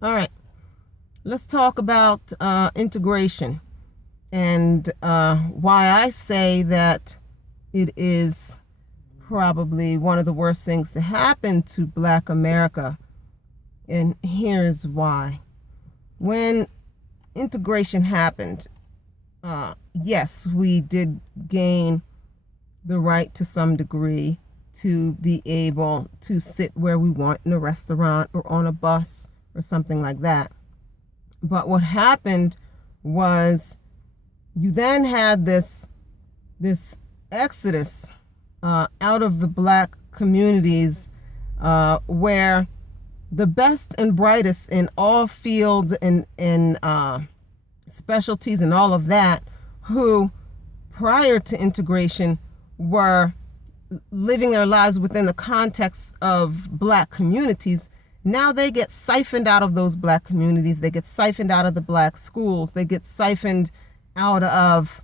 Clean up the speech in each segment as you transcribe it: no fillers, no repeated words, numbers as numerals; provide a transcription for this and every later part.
All right. Let's talk about integration and why I say that it is probably one of the worst things to happen to Black America. And here's why. When integration happened, yes, we did gain the right to some degree to be able to sit where we want in a restaurant or on a bus or something like that. But what happened was you then had this exodus out of the Black communities where the best and brightest in all fields and specialties and all of that, who prior to integration were living their lives within the context of Black communities, now they get siphoned out of those Black communities. They get siphoned out of the Black schools. They get siphoned out of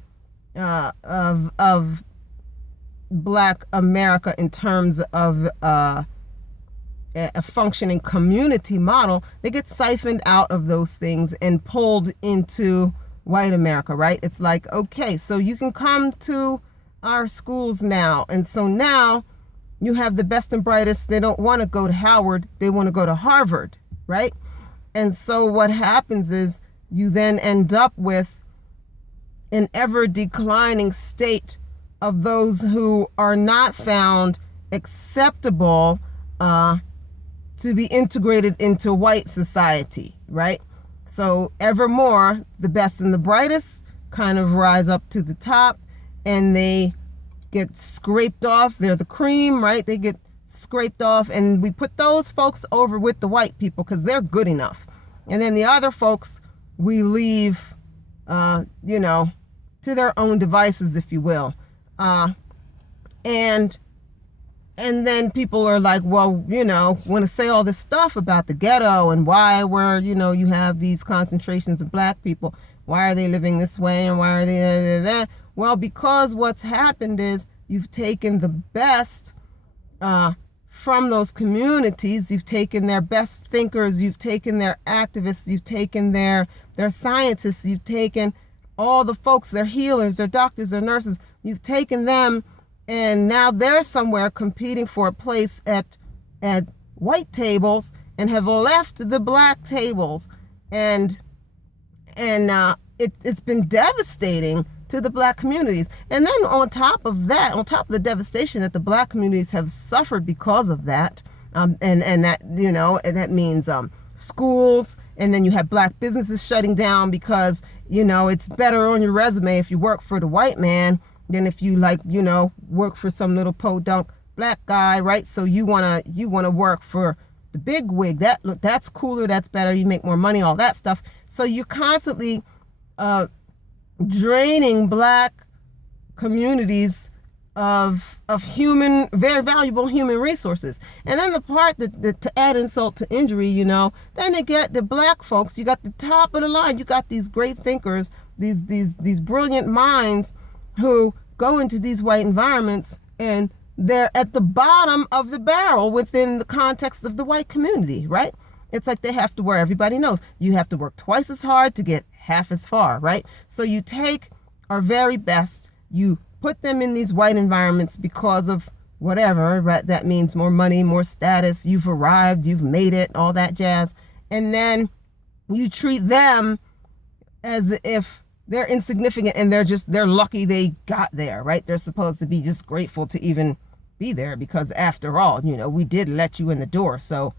Black America in terms of a functioning community model. They get siphoned out of those things and pulled into white America, right? It's like, okay, so you can come to our schools now. And so now you have the best and brightest. They don't want to go to Howard. They want to go to Harvard, right? And so what happens is you then end up with an ever declining state of those who are not found acceptable to be integrated into white society, right? So evermore, the best and the brightest kind of rise up to the top and they get scraped off. They're the cream, right? They get scraped off, and we put those folks over with the white people because they're good enough. And then the other folks we leave, to their own devices, if you will. And then people are like, well, want to say all this stuff about the ghetto and why you have these concentrations of Black people. Why are they living this way and why are they... Well, because what's happened is you've taken the best from those communities. You've taken their best thinkers. You've taken their activists. You've taken their scientists. You've taken all the folks, their healers, their doctors, their nurses. You've taken them, and now they're somewhere competing for a place at white tables and have left the Black tables. And it's been devastating to the Black communities. And then on top of the devastation that the Black communities have suffered because of that, and that means schools, and then you have Black businesses shutting down because, it's better on your resume if you work for the white man than if you work for some little podunk Black guy, right? So you wanna work for the big wig. That's cooler, that's better, you make more money, all that stuff. So you're constantly draining Black communities of very valuable human resources. And then the part that to add insult to injury, then they get the Black folks. You got the top of the line. You got these great thinkers, these brilliant minds who go into these white environments, and they're at the bottom of the barrel within the context of the white community, right? It's like they have to where everybody knows you have to work twice as hard to get half as far, right? So you take our very best, you put them in these white environments because of whatever, right? That means more money, more status, you've arrived, you've made it, all that jazz. And then you treat them as if they're insignificant and they're lucky they got there, right? They're supposed to be just grateful to even be there because after all, we did let you in the door. So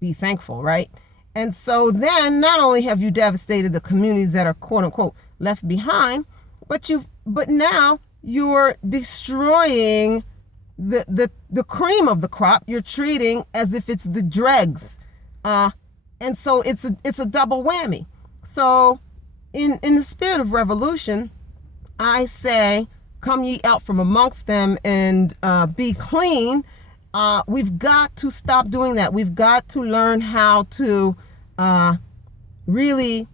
be thankful, right? And so then not only have you devastated the communities that are quote unquote left behind, but now you're destroying the cream of the crop. You're treating as if it's the dregs. And so it's a double whammy. So in the spirit of revolution, I say, come ye out from amongst them and be clean. We've got to stop doing that. We've got to learn how to really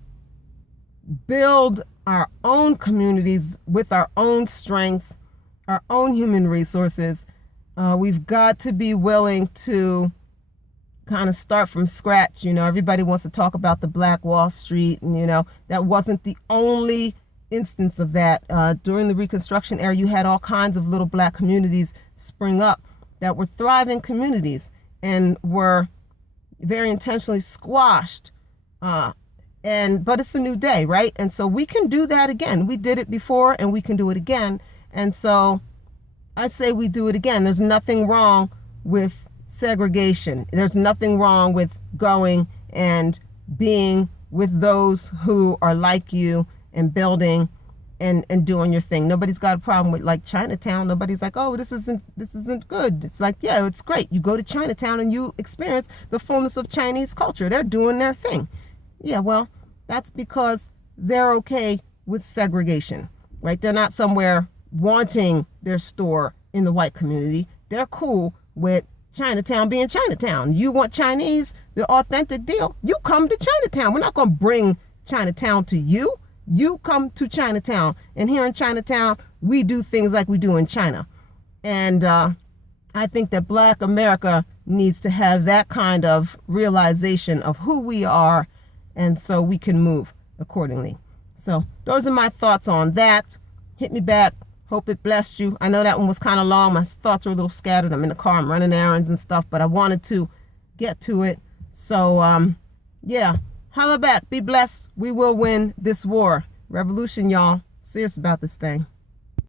build our own communities with our own strengths, our own human resources. We've got to be willing to kind of start from scratch. You know, everybody wants to talk about the Black Wall Street, and that wasn't the only instance of that. During the Reconstruction era, you had all kinds of little Black communities spring up that were thriving communities and were very intentionally squashed. But it's a new day, right? And so we can do that again. We did it before, and we can do it again. And so I say we do it again. There's nothing wrong with segregation. There's nothing wrong with going and being with those who are like you and building and doing your thing. Nobody's got a problem with like Chinatown. Nobody's like, oh, this isn't good. It's like, yeah, it's great. You go to Chinatown and you experience the fullness of Chinese culture. They're doing their thing. Yeah, well, that's because they're okay with segregation, right? They're not somewhere wanting their store in the white community. They're cool with Chinatown being Chinatown. You want Chinese, the authentic deal, you come to Chinatown. We're not going to bring Chinatown to you. You come to Chinatown. And here in Chinatown, we do things like we do in China. And I think that Black America needs to have that kind of realization of who we are, and so we can move accordingly. So those are my thoughts on that. Hit me back. Hope it blessed you. I know that one was kind of long. My thoughts were a little scattered. I'm in the car. I'm running errands and stuff, but I wanted to get to it. So, yeah, holla back. Be blessed. We will win this war. Revolution, y'all. Serious about this thing.